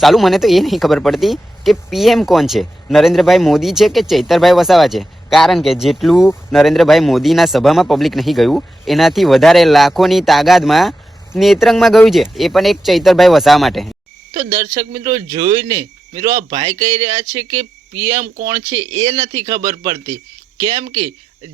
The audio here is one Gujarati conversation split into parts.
સાલું, મને તો એ નહીં ખબર પડતી કે પીએમ કોણ છે? નરેન્દ્રભાઈ મોદી છે કે ચૈતરભાઈ વસાવા છે? કારણ કે જેટલું નરેન્દ્રભાઈ મોદીના સભામાં પબ્લિક નહીં ગયું, એનાથી વધારે લાખોની તાગાદમાં નેત્રંગમાં ગયું છે. એ પણ એક ચૈતરભાઈ વસાવા માટે. તો દર્શક મિત્રો, જોઈને મિત્રો આ ભાઈ કહી રહ્યા છે કે પીએમ કોણ છે એ નથી ખબર પડતી. કેમ કે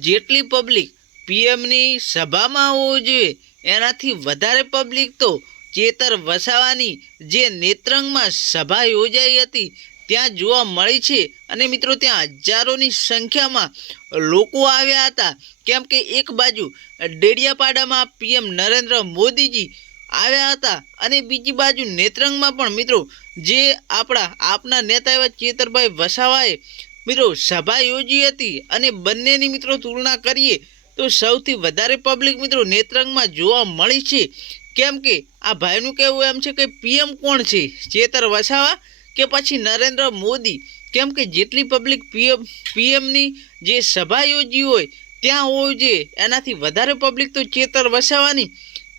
જેટલી પબ્લિક પીએમની સભામાં હોવું જોઈએ, એનાથી વધારે પબ્લિક તો ચેતર વસાવાની જે નેત્રંગમાં સભા યોજાઈ હતી, ત્યાં જોવા મળી છે. અને મિત્રો, ત્યાં હજારોની સંખ્યામાં લોકો આવ્યા હતા. કેમ કે એક બાજુ ડેડિયાપાડામાં પીએમ નરેન્દ્ર મોદીજી આવ્યા હતા અને બીજી બાજુ નેત્રંગમાં પણ, મિત્રો, જે આપણા, આપના નેતા એવા ચેતરભાઈ વસાવાએ, મિત્રો, સભા યોજી હતી. અને બંનેની, મિત્રો, તુલના કરીએ તો સૌથી વધારે પબ્લિક મિત્રો, નેત્રંગમાં જોવા મળી છે. કેમ કે આ ભાઈનું કહેવું એમ છે કે પીએમ કોણ છે? ચેતર વસાવા કે પછી નરેન્દ્ર મોદી? કેમ કે જેટલી પબ્લિક પીએમ, પીએમની જે સભા યોજી હોય, ત્યાં હોવું જોઈએ એનાથી વધારે પબ્લિક તો ચેતર વસાવાની.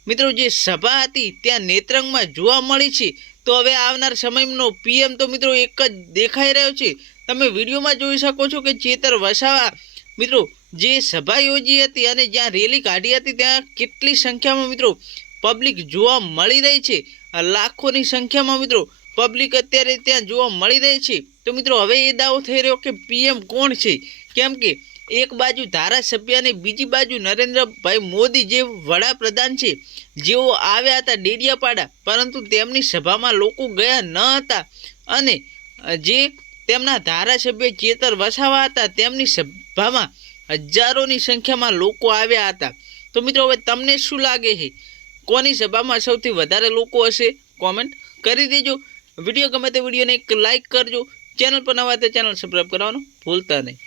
મિત્રો, જે સભા હતી, ત્યાં નેત્રંગમાં જોવા મળી છે. તો હવે આવનાર સમયનો પીએમ તો મિત્રો એક જ દેખાઈ રહ્યો છે. તમે વિડીયોમાં જોઈ શકો છો કે ચેતર વસાવા, મિત્રો, જે સભા યોજી હતી અને જ્યાં રેલી કાઢી હતી, ત્યાં કેટલી સંખ્યામાં મિત્રો પબ્લિક જોવા મળી રહી છે. લાખોની સંખ્યામાં મિત્રો પબ્લિક અત્યારે ત્યાં જોવા મળી રહી છે. તો મિત્રો, હવે એ દાવો થઈ રહ્યો કે પીએમ કોણ છે? કેમ કે એક બાજુ ધારાસભ્ય અને બીજી બાજુ નરેન્દ્રભાઈ મોદી જે વડાપ્રધાન છે, જેઓ આવ્યા હતા ડેડિયાપાડા, પરંતુ તેમની સભામાં લોકો ગયા ન હતા. અને જે તેમના ધારાસભ્ય ચેતર વસાવા હતા, તેમની સભામાં હજારોની સંખ્યામાં લોકો આવ્યા હતા. તો મિત્રો, હવે તમને શું લાગે છે? કોની સભામાં સૌથી વધારે લોકો હશે? કોમેન્ટ કરી દેજો. વીડિયો ગમે તે વિડીયોને એક લાઇક કરજો. ચેનલ પર નવા તે ચેનલ સબસ્ક્રાઈબ કરવાનું ભૂલતા નહીં.